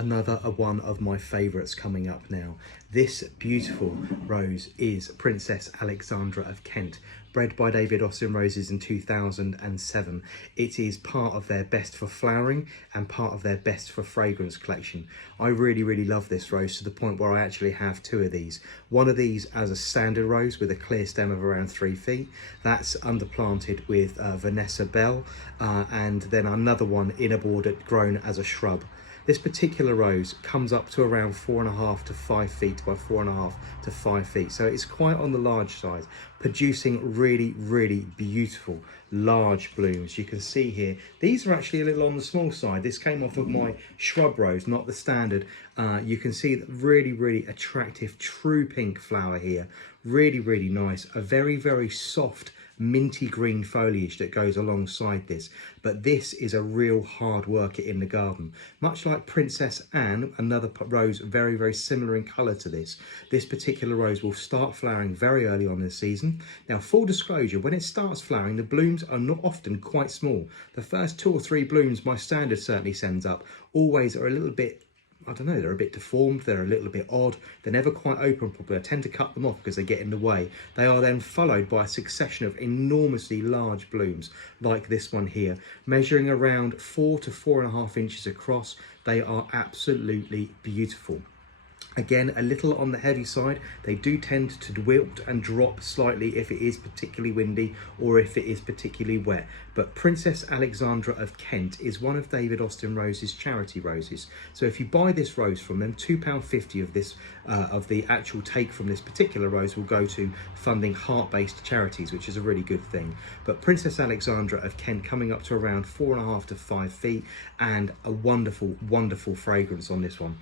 Another one of my favourites coming up now. This beautiful rose is Princess Alexandra of Kent, bred by David Austin Roses in 2007. It is part of their best for flowering and part of their best for fragrance collection. I really love this rose to the point where I actually have two of these. One of these as a standard rose with a clear stem of around 3 feet. That's underplanted with Vanessa Bell, and then another one in a border grown as a shrub. This particular rose comes up to around 4.5 to 5 feet by 4.5 to 5 feet. So it's quite on the large side, producing really beautiful large blooms. You can see here, these are actually a little on the small side. This came off of my shrub rose, not the standard. You can see that really attractive true pink flower here. Really nice. A very soft minty green foliage that goes alongside this, but this is a real hard worker in the garden, much like Princess Anne, another rose very similar in colour to this. This particular rose will start flowering very early on in the season. Now, full disclosure, when it starts flowering, the blooms are not often quite small. The first 2 or 3 blooms my standard certainly sends up always are a little bit, I don't know, they're a bit deformed, they're a little bit odd, they're never quite open properly. I tend to cut them off because they get in the way. They are then followed by a succession of enormously large blooms, like this one here, measuring around 4 to 4.5 inches across. They are absolutely beautiful. Again, a little on the heavy side. They do tend to wilt and drop slightly if it is particularly windy or if it is particularly wet. But Princess Alexandra of Kent is one of David Austin Rose's charity roses. So if you buy this rose from them, £2.50 of this of the actual take from this particular rose will go to funding heart-based charities, which is a really good thing. But Princess Alexandra of Kent coming up to around 4.5 to 5 feet, and a wonderful fragrance on this one.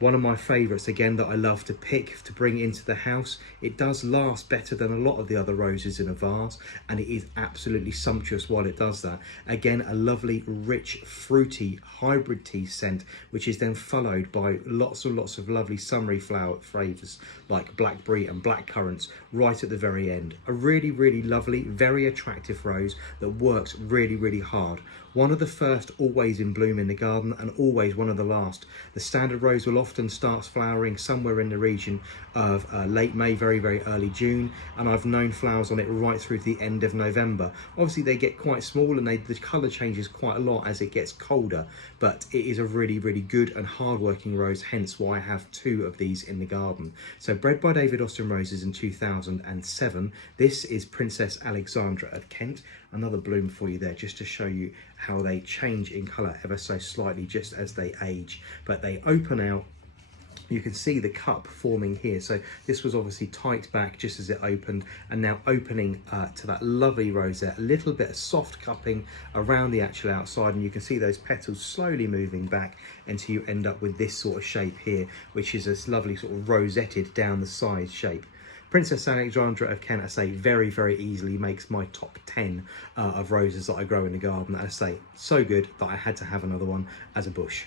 One of my favourites, again, that I love to pick to bring into the house. It does last better than a lot of the other roses in a vase, and it is absolutely sumptuous while it does that. Again, a lovely, rich, fruity, hybrid tea scent, which is then followed by lots of lovely summery flower flavours like blackberry and blackcurrants right at the very end. A really lovely, very attractive rose that works really hard. One of the first always in bloom in the garden, and always one of the last. The standard rose will often start flowering somewhere in the region of late May, very early June, and I've known flowers on it right through to the end of November. Obviously they get quite small and the colour changes quite a lot as it gets colder, but it is a really good and hard-working rose, hence why I have 2 of these in the garden. So bred by David Austin Roses in 2007, this is Princess Alexandra of Kent. Another bloom for you there, just to show you how they change in colour ever so slightly just as they age, but they open out. You can see the cup forming here. So this was obviously tight back just as it opened, and now opening to that lovely rosette. A little bit of soft cupping around the actual outside, and you can see those petals slowly moving back until you end up with this sort of shape here, which is this lovely sort of rosetted down the side shape. Princess Alexandra of Kent, I say, very easily makes my top 10 of roses that I grow in the garden. I say, so good that I had to have another one as a bush.